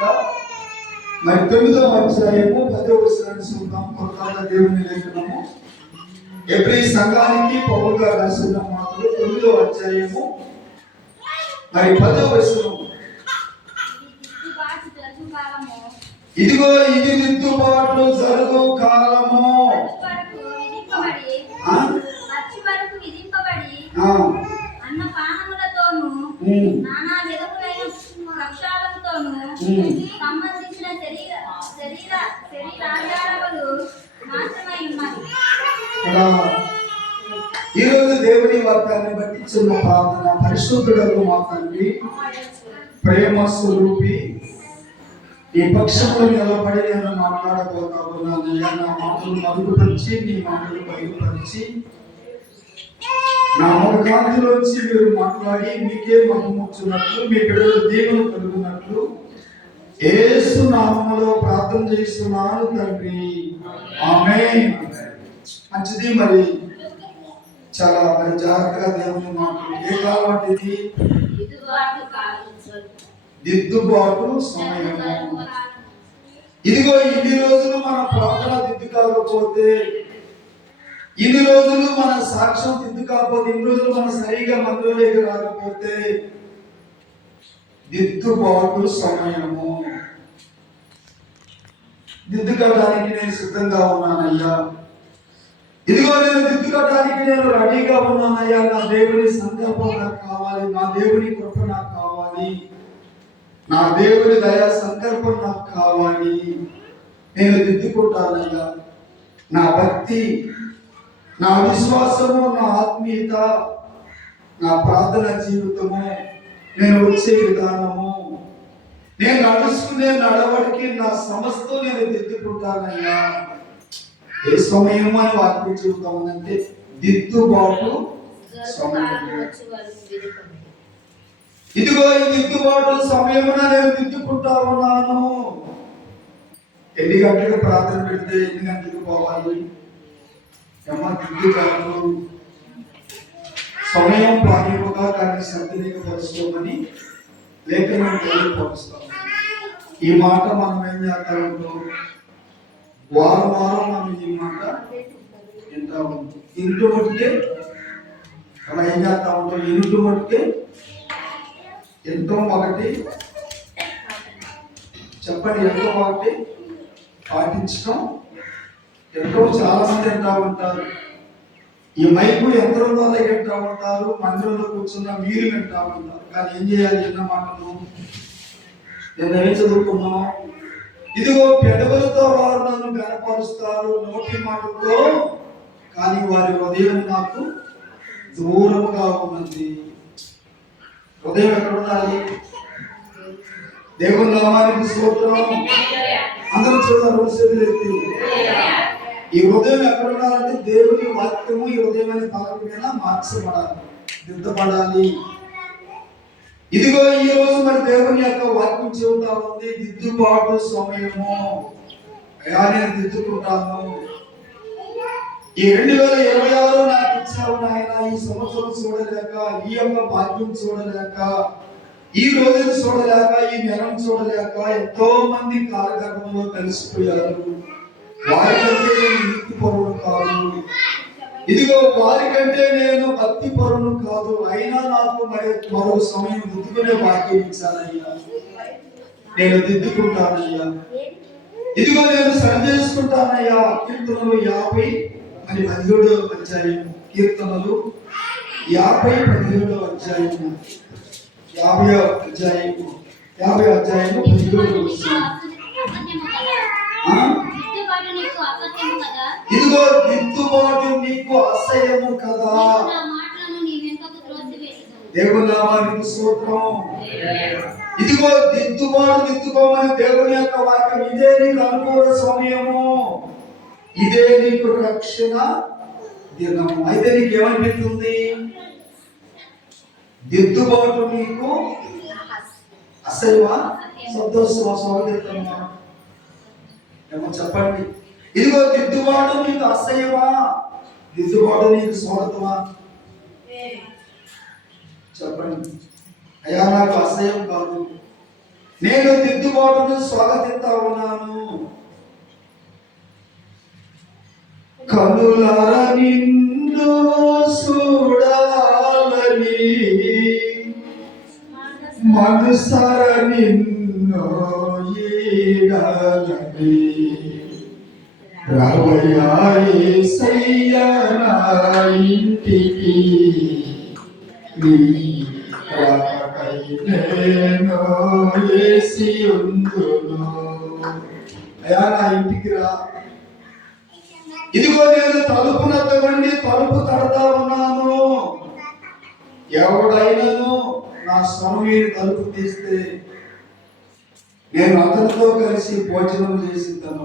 పత్రిక మరి 9వ అధ్యాయము 10వ వచనాన్ని చూద్దాం. కొరకాల దేవుని లేఖనము ఎబ్రీ సంఘానికి పౌలు గారు రాసిన మాటలు 9వ అధ్యాయము మరి 10వ వచనం. ఇదిగో ఇది దిద్దుబాటు జరుగు కాలము, అన్నపానములతోను నానా విధములైన ప్రక్షాళనతోను సంబంధించిన శరీరాచారములు మాత్రమై ఉన్నాయి. ఈ రోజు దేవుని వాక్యాన్ని బట్టి చిన్న ప్రార్థన. పరిశుద్ధుడకు మా తండ్రి, ప్రేమ స్వరూపి, ఈ పక్షంలో నిలబడి నేను మాట్లాడబోతా ఉన్నాను. నా మాటలు మరుగుపరిచి నీ మాటలు బయలుపరిచి నా ముఖకాంతిలోంచి మీరు మాట్లాడి మీకే మహిమొచ్చినట్లు, మీ బిడ్డలు దీవెన కలుగునట్లు యేసు నామములో ప్రార్థన చేస్తున్నాను తండ్రి, ఆమేన్. మంచిది. మరి చాలా మరి జాగ్రత్తగా దేవుని మాటలు. ఏ కాలం అంటే ఇది? దిద్దుబాటు సమయము. ఇదిగో ఇన్ని రోజులు మన ప్రార్థన దిద్దు కాకపోతే, ఇన్ని రోజులు మన సాక్ష్యం దిద్దు కాకపోతే, ఇన్ని రోజులు మన సరిగా మందులోకి రాకపోతే దిద్దుబాటు సమయము. దిద్దుకోవడానికి నేను సిద్ధంగా ఉన్నానయ్యా. ఇదిగో నేను దిద్దుకోవడానికి నేను రెడీగా ఉన్నానయ్యా. నా దేవుని సంకల్పం నాకు కావాలి, నా దేవుని కృప నాకు కావాలి, నా దేవుని దయా సంకల్పం నాకు కావాలి. నేను దిద్దుకుంటానయ్యా. నా భక్తి, నా విశ్వాసము, నా ఆత్మీయత, నా ప్రార్థన జీవితము, నేను వచ్చే విధానము, నేను నడుచుకునే నడవడికి, నా సమస్తం నేను దిద్దుకుంటానయ్యా. ఏ సమయం అని వాక్యం చెబుతా ఉందంటే దిద్దుబాటు సమయం. ఇదిగో ఈ దిద్దుబాటు సమయమున నేను దిద్దుకుంటా ఉన్నాను. ఎన్ని గంటలకు ప్రార్థన పెడితే ఎన్ని గంటలకు పోవాలి? దిద్దుబాటు సమయం పాటింపుగా కానీ సద్వినియోగపరుచుకోమని లేఖనం తెలియపరుస్తాం. ఈ మాట మనం ఏం చేస్తామంటూ వారం వారం మనం ఈ మాట వింటా ఉంటాం. ఇంటి మట్టుకే అలా ఏం చేస్తా ఉంటాం? ఇంటి మట్టుకే ఎంతో ఒకటి చెప్పండి, ఎంతో ఒకటి పాటించడం. ఎంతో చాలా మంది వింటా ఉంటారు. ఈ మైకు యంత్రం ద్వారా వింటా ఉంటారు, మందిరంలో కూర్చున్న మీరు వింటా ఉంటారు. కానీ ఏం చేయాలి? చిన్న మాటలు నేను ఏం చదువుకున్నాం? ఇదిగో పెదవులతో వారు నన్ను గనపరుస్తారు, నోటి మాటలతో కానీ వారి హృదయం నాకు దూరముగా ఉన్నది. హృదయం ఎక్కడ ఉండాలి? దేవుని నామానికి స్తోత్రం. అందరూ చూడాలి. ఈ హృదయం ఎక్కడ ఉండాలంటే దేవుని వాక్యము ఈ హృదయం పలక మీద మార్చబడాలి, దిద్దబడాలి. ఇదిగో ఈ రోజు మరి దేవుని యొక్క వాక్యం చెబుతా ఉంది దిద్దుబాటు సమయము. అయ్యా నేను దిద్దుకుంటాను. ఈ 2026 నాకు ఇచ్చావు నాయన. ఈ సంవత్సరం చూడలేక, ఈ యొక్క భాగ్యం చూడలేక, ఈ రోజును చూడలేక, ఈ నెలను చూడలేక ఎంతో మంది కాలగర్భంలో కలిసిపోయారు. వారికంటే నేను నీతి పరుడు కాదు. ఇదిగో వారికంటే నేను భక్తి పరుడు కాదు. అయినా నాకు మరో సమయం దిద్దుకునే భాగ్యం ఇచ్చానయ్యా. నేను దిద్దుకుంటానయ్యా. ఇదిగో నేను సరి చేసుకుంటానయ్యా. కీర్తనలు 50 అని 17వ అధ్యాయం. కీర్తనలు 50 17వ అధ్యాయము. 50వ అధ్యాయము 17వ వచనం. ఇదిగో దిద్దుబాటు నీకు అసహ్యము కదా. దేవుని నామానికి స్తోత్రం. ఇదిగో దిద్దుకోమని దేవుని యొక్క వాక్యం. ఇదే నీకు అనుకూల సమయము, ఇదే నీకు రక్షణ దినము. అయితే నీకు ఏమనిపిస్తుంది? దిద్దుబాటు నీకు అసహ్యమా, సంతోషమా, స్వాగతమా? ఏమో చెప్పండి. ఇదిగో దిద్దుబాటు నీకు అసహ్యమా, దిద్దుబాటు నీకు స్వాగతమా? చెప్పండి. అయ్యా నాకు అసహ్యం కాదు, నేను దిద్దుబాటును స్వాగతిస్తా ఉన్నాను. కనులార నిన్ను చూడాలని, మనసార నిన్ను ఈడాలని, రావయ్యా యేసయ్యా నా ఇంటికి, నీ రాకై నేను వేసి ఉందును. అయ్యా నా ఇంటికి రా, ఇదిగో నేను తలుపునొద్దవండి తలుపు తడతా ఉన్నాను. ఎవడైనను నా స్వామిని తలుపు తీస్తే నేను అతనితో కలిసి భోజనం చేసిద్దాను.